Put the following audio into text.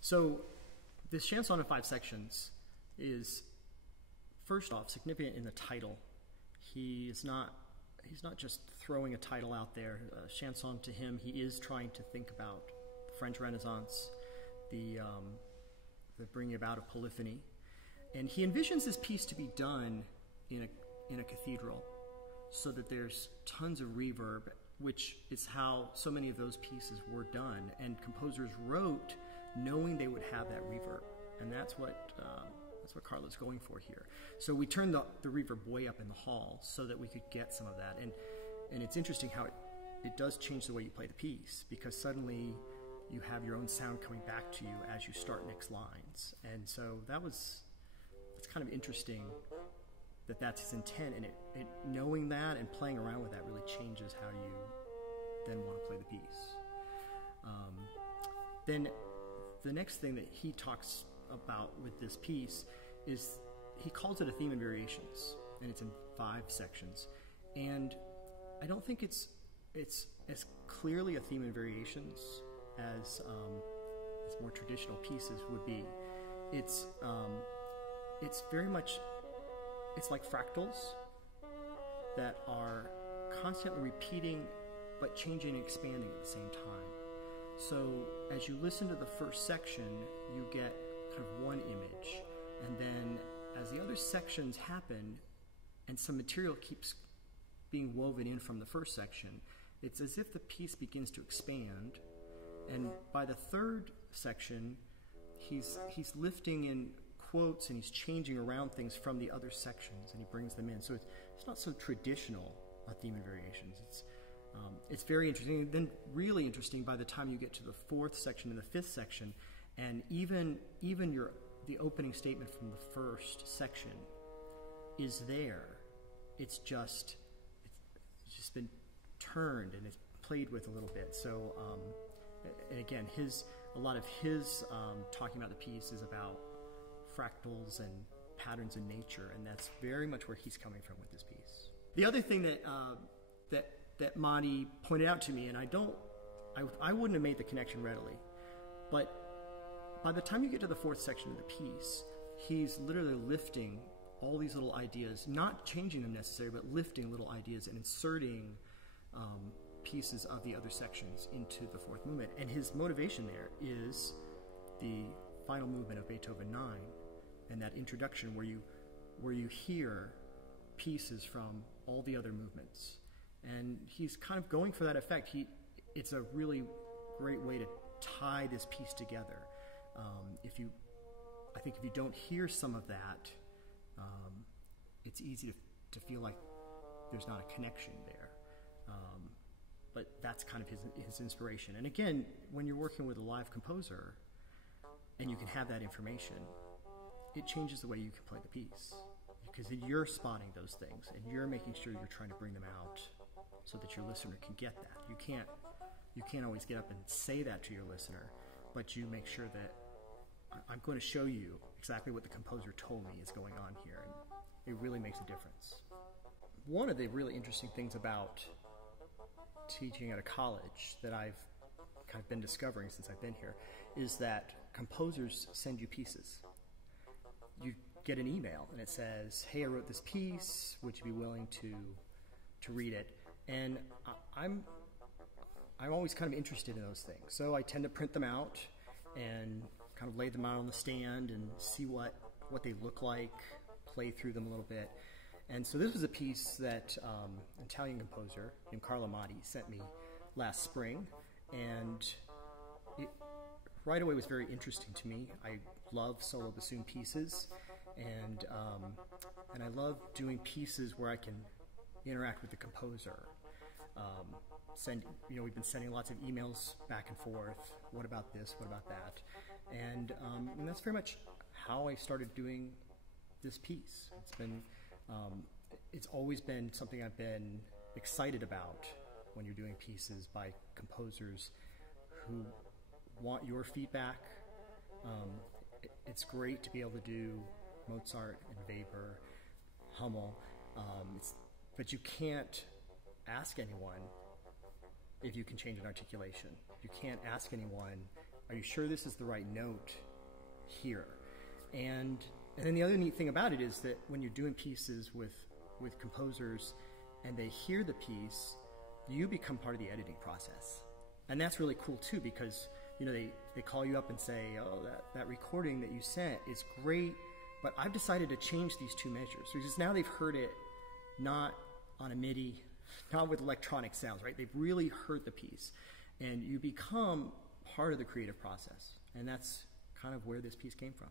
So this Chanson in 5 sections is, first off, significant in the title. He's not just throwing a title out there. Chanson, to him, he is trying to think about the French Renaissance, the bringing about of polyphony. And he envisions this piece to be done in a cathedral, so that there's tons of reverb, which is how so many of those pieces were done. And composers wrote knowing they would have that reverb, and that's what Carlo's going for here. So we turned the reverb way up in the hall so that we could get some of that. And it's interesting how it does change the way you play the piece, because suddenly you have your own sound coming back to you as you start next lines. And so it's kind of interesting that that's his intent, and it knowing that and playing around with that really changes how you then want to play the piece. Then the next thing that he talks about with this piece is he calls it a theme and variations, and it's in 5 sections. And I don't think it's as clearly a theme and variations as more traditional pieces would be. It's very much, it's like fractals that are constantly repeating but changing and expanding at the same time. So as you listen to the first section, you get kind of one image, and then as the other sections happen and some material keeps being woven in from the first section, it's as if the piece begins to expand. And by the 3rd section, he's lifting in quotes and he's changing around things from the other sections, and he brings them in. So it's not so traditional a theme and variations. It's very interesting. And then really interesting by the time you get to the 4th section and the 5th section, and even the opening statement from the 1st section is there. It's just been turned and it's played with a little bit. So and again, a lot of his talking about the piece is about fractals and patterns in nature, and that's very much where he's coming from with this piece. The other thing that Matti pointed out to me, and I wouldn't have made the connection readily, but by the time you get to the 4th section of the piece, he's literally lifting all these little ideas, not changing them necessarily, but lifting little ideas and inserting pieces of the other sections into the 4th movement. And his motivation there is the final movement of Beethoven 9, and that introduction where you hear pieces from all the other movements. And he's kind of going for that effect. It's a really great way to tie this piece together. I think if you don't hear some of that, it's easy to feel like there's not a connection there. But that's kind of his inspiration. And again, when you're working with a live composer and you can have that information, it changes the way you can play the piece, because you're spotting those things and you're making sure you're trying to bring them out so that your listener can get that. You can't always get up and say that to your listener, but you make sure that I'm going to show you exactly what the composer told me is going on here, and it really makes a difference. One of the really interesting things about teaching at a college that I've kind of been discovering since I've been here is that composers send you pieces. You get an email and it says, "Hey, I wrote this piece, would you be willing to read it?" And I'm always kind of interested in those things, so I tend to print them out and kind of lay them out on the stand and see what they look like, play through them a little bit. And so this was a piece that an Italian composer named Carlo Matti sent me last spring, and it right away was very interesting to me. I love solo bassoon pieces, and I love doing pieces where I can interact with the composer. We've been sending lots of emails back and forth. What about this? What about that? And that's very much how I started doing this piece. It's always been something I've been excited about when you're doing pieces by composers who want your feedback. It's great to be able to do Mozart and Weber, Hummel, but you can't ask anyone if you can change an articulation. You can't ask anyone are you sure this is the right note here? And then the other neat thing about it is that when you're doing pieces with composers and they hear the piece, you become part of the editing process. And that's really cool too, because they call you up and say, oh, that recording that you sent is great, but I've decided to change these two measures. Because now they've heard it not on a MIDI, not with electronic sounds, right? They've really heard the piece. And you become part of the creative process. And that's kind of where this piece came from.